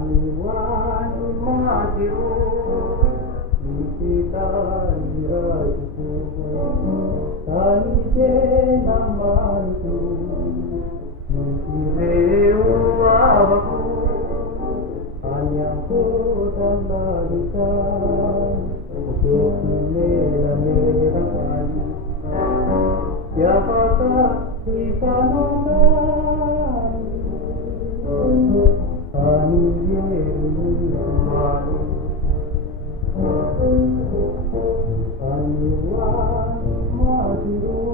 Aniwani matiru Nisita nirajuku Tani jena mantu Nisireu abaku Hanya kota lalisan Kekimela merahkan Siapakah di panongan Ani yeru mani Aniwani matiru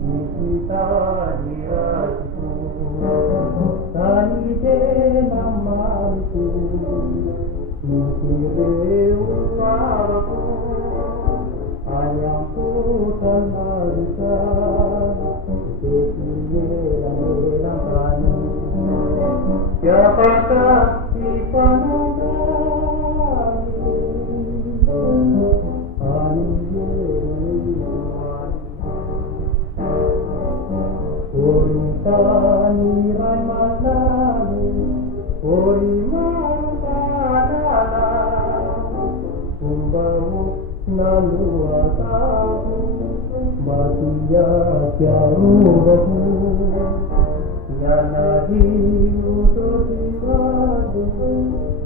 Nisita nirajuku Tani jena mantu Nisireu abaku Hanya kota lalisan Kekimela merahkan Siapakah di panongan Ani yeruan Orintani rai manalu Ori marupanala Kumbamu nalu ataku Matia jarubahu Yana hiuto siradu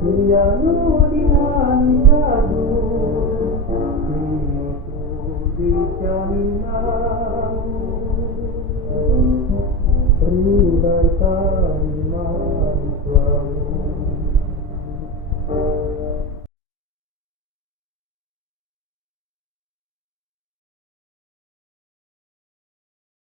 Siyanu dinani jadu Situ dijaminamu Rinai